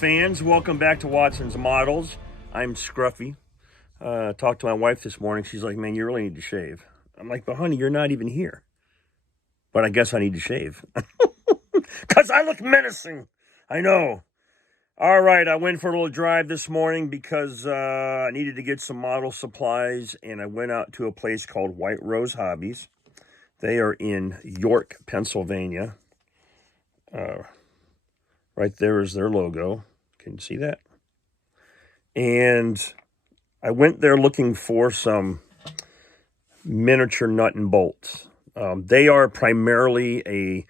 fans, welcome back to Watson's Models. I'm Scruffy. Talked to my wife this morning. She's like, man, you really need to shave. I'm like, but honey, you're not even here. But I guess I need to shave. Because I look menacing. I know. All right, I went for a little drive this morning because I needed to get some model supplies, and I went out to a place called White Rose Hobbies. They are in York, Pennsylvania. Right there is their logo. Can you see that? And I went there looking for some miniature nut and bolts. They are primarily a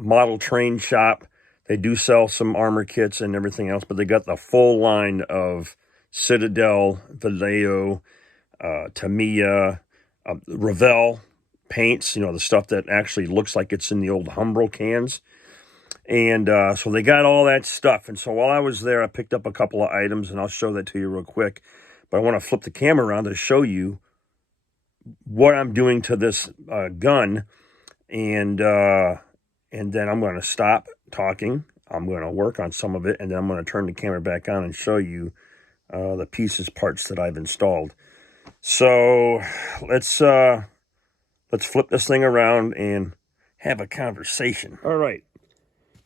model train shop. They do sell some armor kits and everything else, but they got the full line of Citadel, Vallejo, Tamiya, Revell paints, the stuff that actually looks like it's in the old Humbrol cans. And so they got all that stuff. And so while I was there, I picked up a couple of items, and I'll show that to you real quick. But I want to flip the camera around to show you what I'm doing to this gun. And then I'm going to stop talking. I'm going to work on some of it, and then I'm going to turn the camera back on and show you the pieces, parts that I've installed. So let's flip this thing around and have a conversation. All right.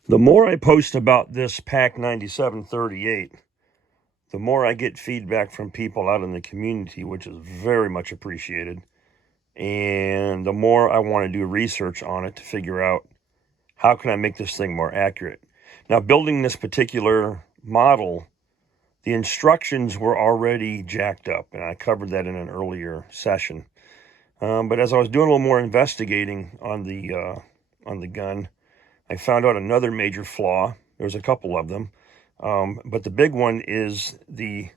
The more I post about this PaK 9738, the more I get feedback from people out in the community, which is very much appreciated. And the more I want to do research on it to figure out how can I make this thing more accurate. Now, building this particular model, the instructions were already jacked up, and I covered that in an earlier session. But as I was doing a little more investigating on the gun, I found out another major flaw. There's a couple of them. But the big one is these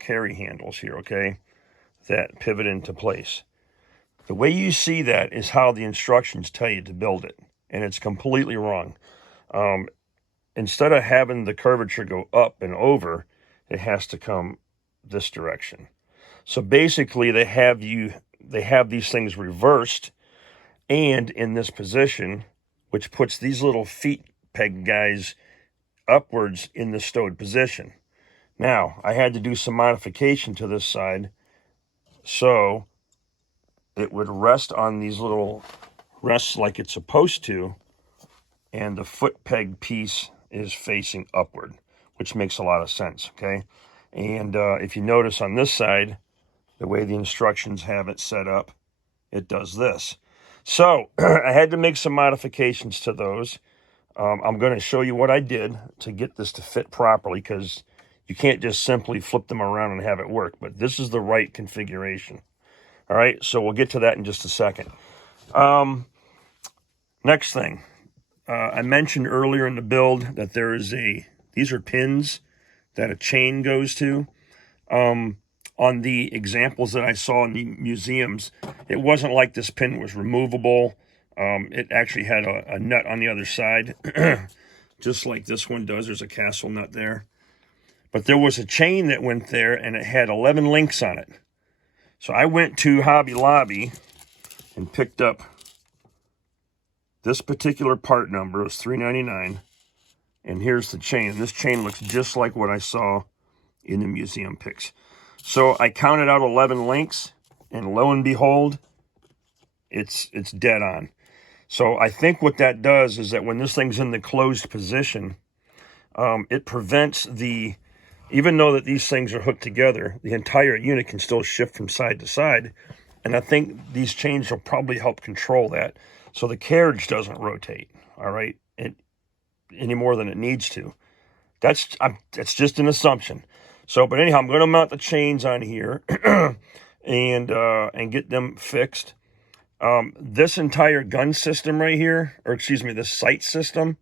carry handles here, okay, that pivot into place. The way you see that is how the instructions tell you to build it, and it's completely wrong. Instead of having the curvature go up and over, it has to come this direction. So basically, they have these things reversed and in this position, which puts these little feet peg guys upwards in the stowed position. Now, I had to do some modification to this side so it would rest on these little rests like it's supposed to, and the foot peg piece is facing upward, which makes a lot of sense, okay? And if you notice on this side, the way the instructions have it set up, it does this. So I had to make some modifications to those. I'm going to show you what I did to get this to fit properly, because you can't just simply flip them around and have it work. But this is the right configuration. All right, so we'll get to that in just a second. Next thing, I mentioned earlier in the build that these are pins that a chain goes to. On the examples that I saw in the museums, it wasn't like this pin was removable. It actually had a nut on the other side, just like this one does. There's a castle nut there. But there was a chain that went there, and it had 11 links on it. So I went to Hobby Lobby and picked up this particular part number. It was $3.99. And here's the chain. And this chain looks just like what I saw in the museum pics. So I counted out 11 links, and lo and behold, it's dead on. So I think what that does is that when this thing's in the closed position, it prevents even though that these things are hooked together, the entire unit can still shift from side to side. And I think these chains will probably help control that, so the carriage doesn't rotate, all right, any more than it needs to. That's just an assumption. So, but anyhow, I'm going to mount the chains on here and get them fixed. This entire gun system right here, or excuse me, this sight system,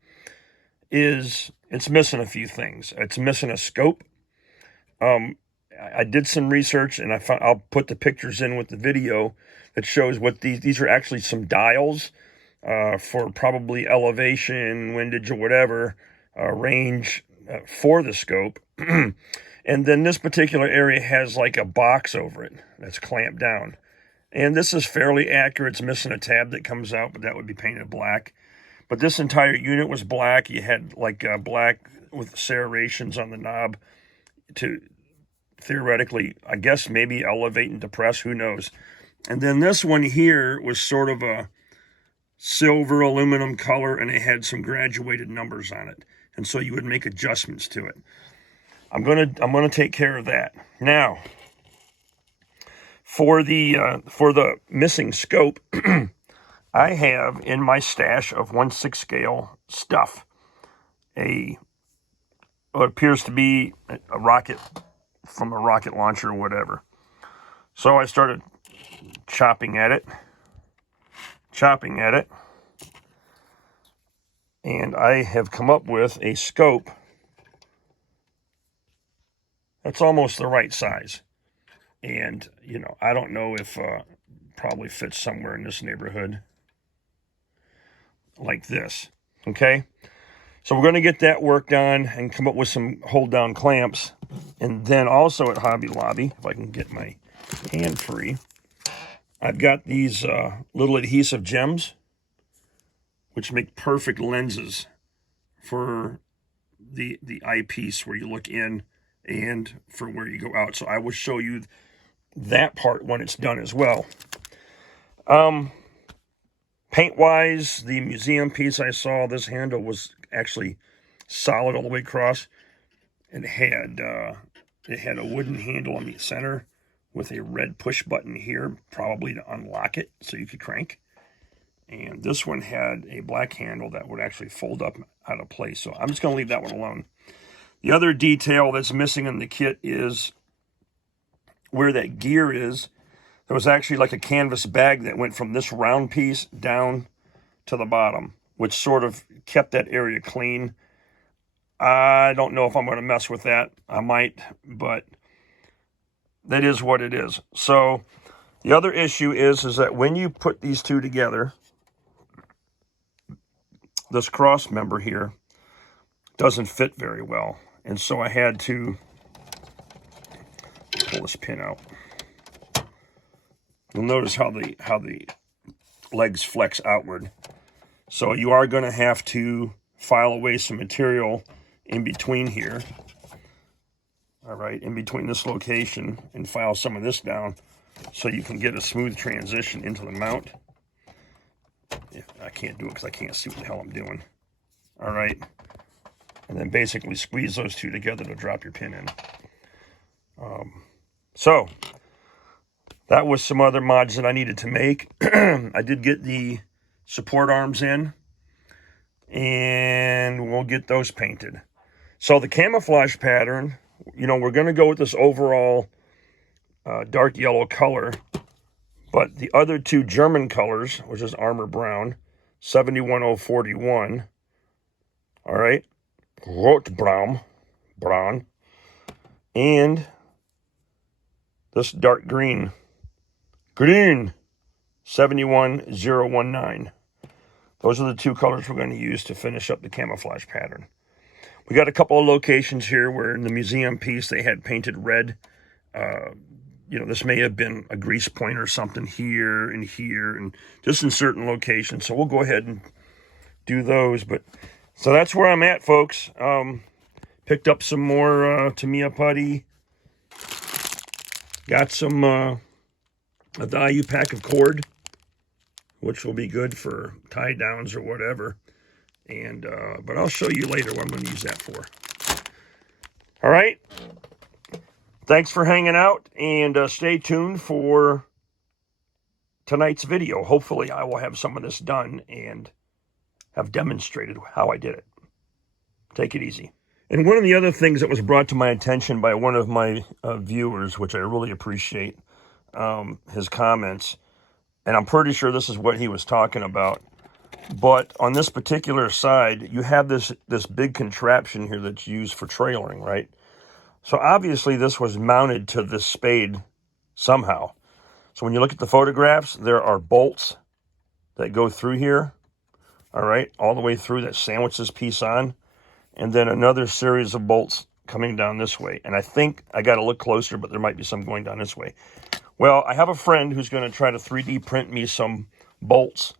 it's missing a few things. It's missing a scope. I did some research, and I'll put the pictures in with the video that shows what these are actually some dials for probably elevation, windage, or whatever, range for the scope. And then this particular area has like a box over it that's clamped down. And this is fairly accurate. It's missing a tab that comes out, but that would be painted black. But this entire unit was black. You had like black with serrations on the knob to theoretically, I guess, maybe elevate and depress, who knows. And then this one here was sort of a silver aluminum color, and it had some graduated numbers on it. And so you would make adjustments to it. I'm gonna take care of that. Now, for the missing scope, I have in my stash of 1/6 scale stuff what appears to be a rocket from a rocket launcher or whatever. So I started chopping at it, and I have come up with a scope that's almost the right size. And, you know, I don't know if probably fits somewhere in this neighborhood like this, okay? So we're going to get that work done and come up with some hold-down clamps. And then also at Hobby Lobby, if I can get my hand free, I've got these little adhesive gems, which make perfect lenses for the eyepiece where you look in and for where you go out. So I will show you that part when it's done as well. Paint-wise, the museum piece I saw, this handle was actually solid all the way across. It had a wooden handle on the center with a red push button here, probably to unlock it so you could crank. And this one had a black handle that would actually fold up out of place. So I'm just going to leave that one alone. The other detail that's missing in the kit is where that gear is. There was actually like a canvas bag that went from this round piece down to the bottom, which sort of kept that area clean. I don't know if I'm going to mess with that. I might, but that is what it is. So the other issue is that when you put these two together, this cross member here doesn't fit very well. And so I had to pull this pin out. You'll notice how the legs flex outward. So you are going to have to file away some material in between here. All right, in between this location, and file some of this down so you can get a smooth transition into the mount. Yeah, I can't do it because I can't see what the hell I'm doing. All right. And then basically squeeze those two together to drop your pin in. So that was some other mods that I needed to make. I did get the support arms in, and we'll get those painted. So the camouflage pattern, you know, we're going to go with this overall dark yellow color, but the other two German colors, which is Armor Brown, 71041, all right, Rotbraun, and this dark green, 71019. Those are the two colors we're going to use to finish up the camouflage pattern. We got a couple of locations here where in the museum piece they had painted red. You know, this may have been a grease point or something here and just in certain locations. So we'll go ahead and do those. But so that's where I'm at, folks. Picked up some more Tamiya putty. Got some a value pack of cord, which will be good for tie downs or whatever. And but I'll show you later what I'm going to use that for. All right. Thanks for hanging out, and stay tuned for tonight's video. Hopefully I will have some of this done and have demonstrated how I did it. Take it easy. And one of the other things that was brought to my attention by one of my viewers, which I really appreciate his comments, and I'm pretty sure this is what he was talking about, but on this particular side, you have this big contraption here that's used for trailering, right? So obviously this was mounted to this spade somehow. So when you look at the photographs, there are bolts that go through here, all right, all the way through that sandwich this piece on, and then another series of bolts coming down this way. And I think I got to look closer, but there might be some going down this way. Well, I have a friend who's going to try to 3D print me some bolts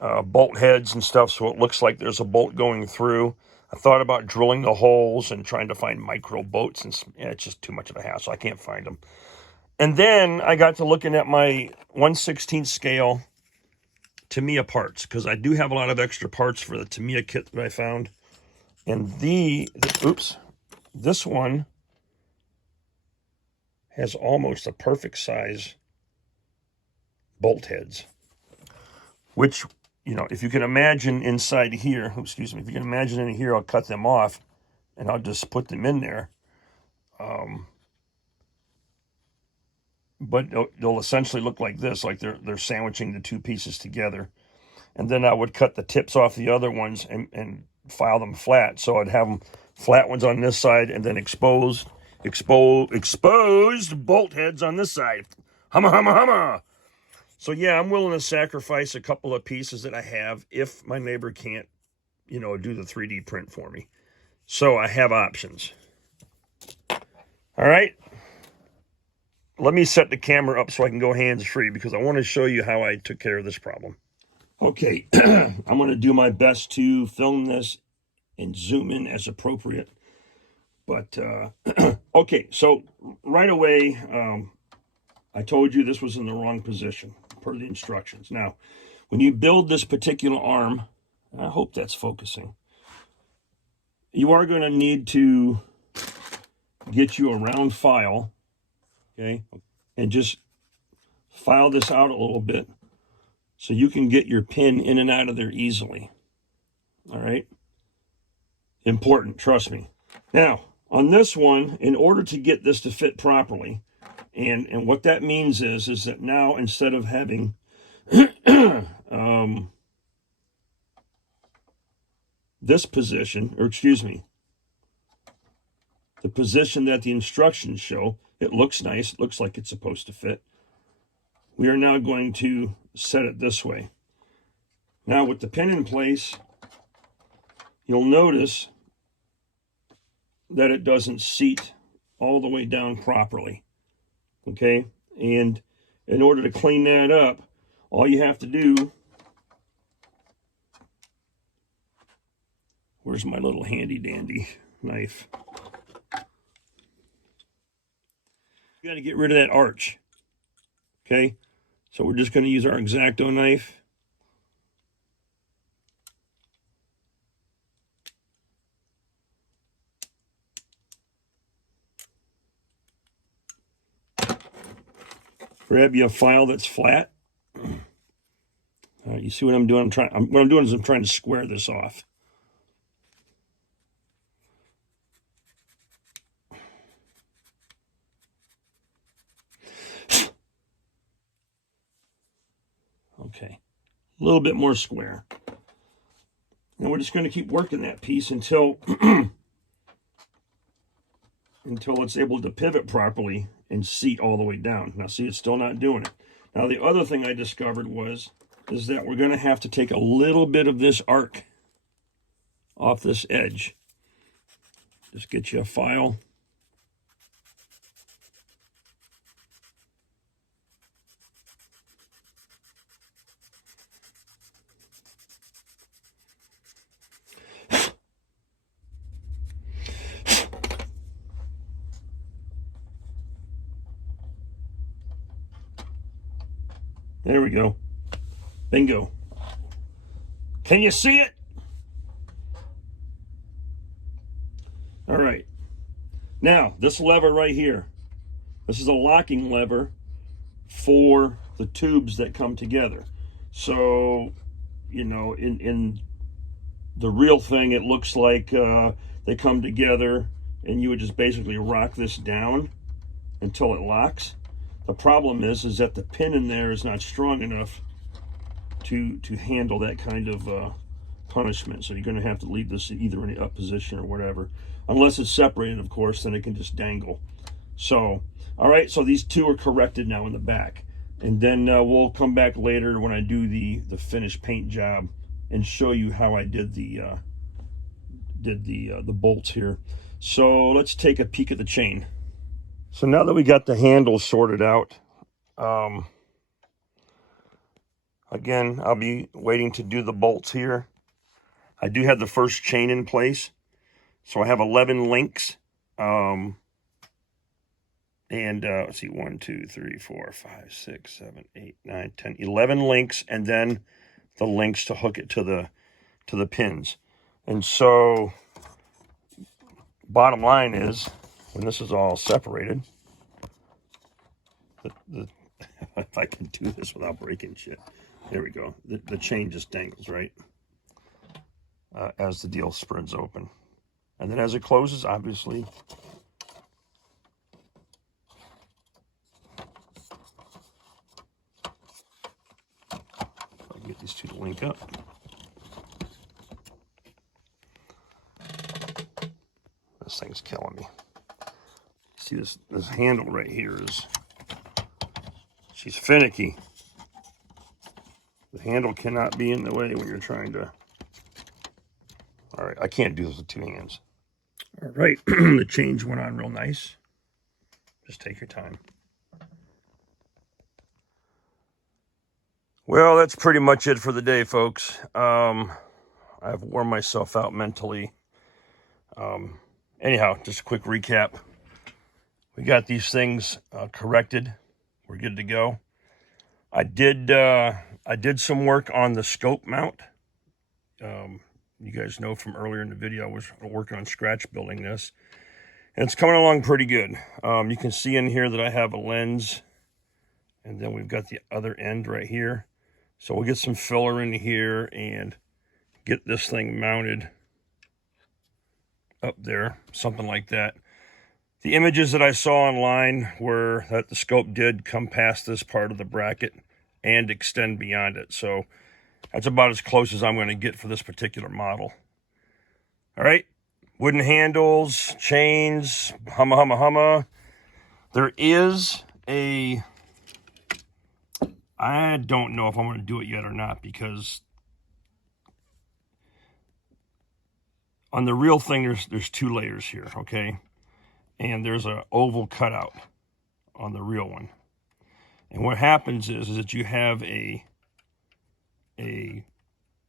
bolt heads and stuff, so it looks like there's a bolt going through. I thought about drilling the holes and trying to find micro bolts, and it's just too much of a hassle. I can't find them. And then I got to looking at my 1/16 scale Tamiya parts, because I do have a lot of extra parts for the Tamiya kit that I found. And this one has almost a perfect size bolt heads, which, you know, if you can imagine inside here, if you can imagine in here, I'll cut them off and I'll just put them in there. But they'll essentially look like this, like they're sandwiching the two pieces together. And then I would cut the tips off the other ones and file them flat. So I'd have them flat ones on this side and then exposed bolt heads on this side. Humma, humma, humma. So yeah, I'm willing to sacrifice a couple of pieces that I have if my neighbor can't, you know, do the 3D print for me. So I have options. All right. Let me set the camera up so I can go hands-free, because I want to show you how I took care of this problem. Okay, I'm going to do my best to film this and zoom in as appropriate. But, okay, so right away, I told you this was in the wrong position per the instructions. Now, when you build this particular arm, I hope that's focusing, you are going to need to get you a round file, okay, and just file this out a little bit so you can get your pin in and out of there easily. All right? Important, trust me. Now, on this one, in order to get this to fit properly, and what that means is that now, instead of having this position, or excuse me, the position that the instructions show, it looks nice, it looks like it's supposed to fit. We are now going to set it this way. Now, with the pin in place, you'll notice that it doesn't seat all the way down properly, okay? And in order to clean that up, all you have to do, where's my little handy dandy knife? You got to get rid of that arch, okay? So we're just going to use our X-Acto knife. Grab you a file that's flat. You see what I'm doing? What I'm doing is I'm trying to square this off. Okay, a little bit more square. And we're just going to keep working that piece until until it's able to pivot properly and seat all the way down. Now see, it's still not doing it. Now the other thing I discovered is that we're going to have to take a little bit of this arc off this edge. Just get you a file. There we go. Bingo. Can you see it? All right. Now, this lever right here, this is a locking lever for the tubes that come together. So, you know, in the real thing, it looks like they come together and you would just basically rock this down until it locks. The problem is that the pin in there is not strong enough to handle that kind of punishment. So you're going to have to leave this either in the up position or whatever. Unless it's separated, of course, then it can just dangle. So, all right, so these two are corrected now in the back. And then we'll come back later when I do the finished paint job and show you how I did the bolts here. So let's take a peek at the chain. So now that we got the handles sorted out, I Again, I'll be waiting to do the bolts here. I do have the first chain in place. So I have 11 links. Let's see, 1, 2, 3, 4, 5, 6, 7, 8, 9, 10, 11 links, and then the links to hook it to the pins. And so, bottom line is, when this is all separated, if I can do this without breaking shit, there we go. The chain just dangles, right? As the deal spreads open. And then as it closes, obviously, I can get these two to link up. This thing's killing me. See this handle right here is, she's finicky. The handle cannot be in the way when you're trying to, all right, I can't do this with two hands. All right, the change went on real nice. Just take your time. Well, that's pretty much it for the day, folks. I've worn myself out mentally. Anyhow, just a quick recap. We got these things corrected. We're good to go. I did some work on the scope mount. You guys know from earlier in the video, I was working on scratch building this. And it's coming along pretty good. You can see in here that I have a lens. And then we've got the other end right here. So we'll get some filler in here and get this thing mounted up there, something like that. The images that I saw online were that the scope did come past this part of the bracket and extend beyond it. So that's about as close as I'm going to get for this particular model. All right, wooden handles, chains, humma, humma, humma. There is a, I don't know if I'm going to do it yet or not, because on the real thing, there's two layers here, okay? And there's an oval cutout on the real one. And what happens is that you have a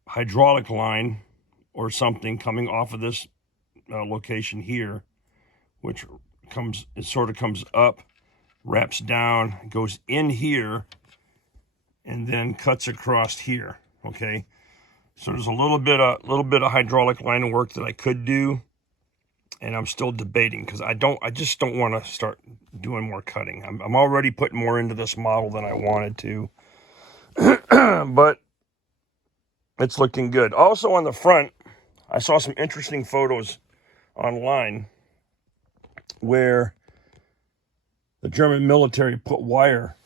hydraulic line or something coming off of this location here, which sort of comes up, wraps down, goes in here, and then cuts across here, okay? So there's a little bit of hydraulic line work that I could do, and I'm still debating because I just don't want to start doing more cutting. I'm already putting more into this model than I wanted to, but it's looking good. Also on the front, I saw some interesting photos online where the German military put wire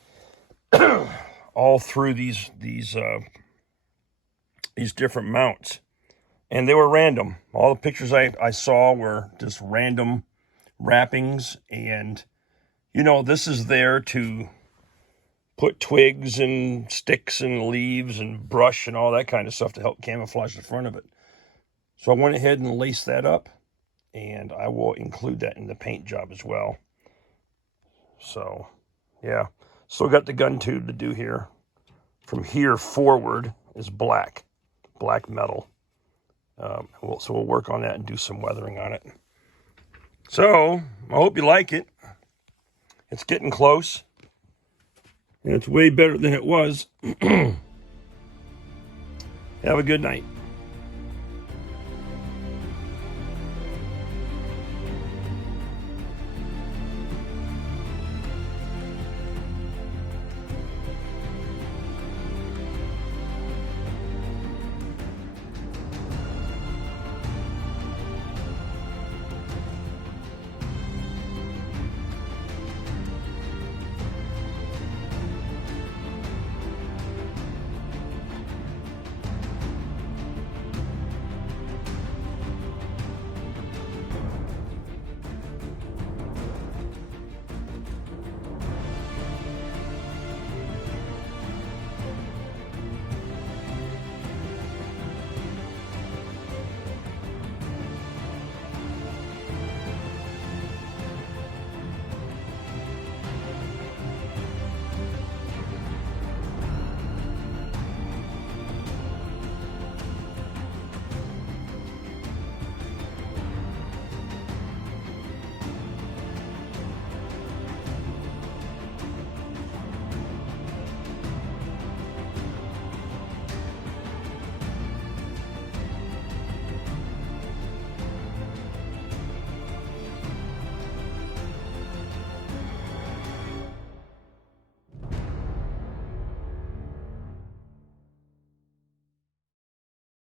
all through these different mounts, and they were random. All the pictures I saw were just random wrappings, and you know, this is there to put twigs and sticks and leaves and brush and all that kind of stuff to help camouflage the front of it. So I went ahead and laced that up, and I will include that in the paint job as well. So yeah, still got the gun tube to do here. From here forward is black metal. So we'll work on that and do some weathering on it. So I hope you like it. It's getting close, and it's way better than it was. Have a good night.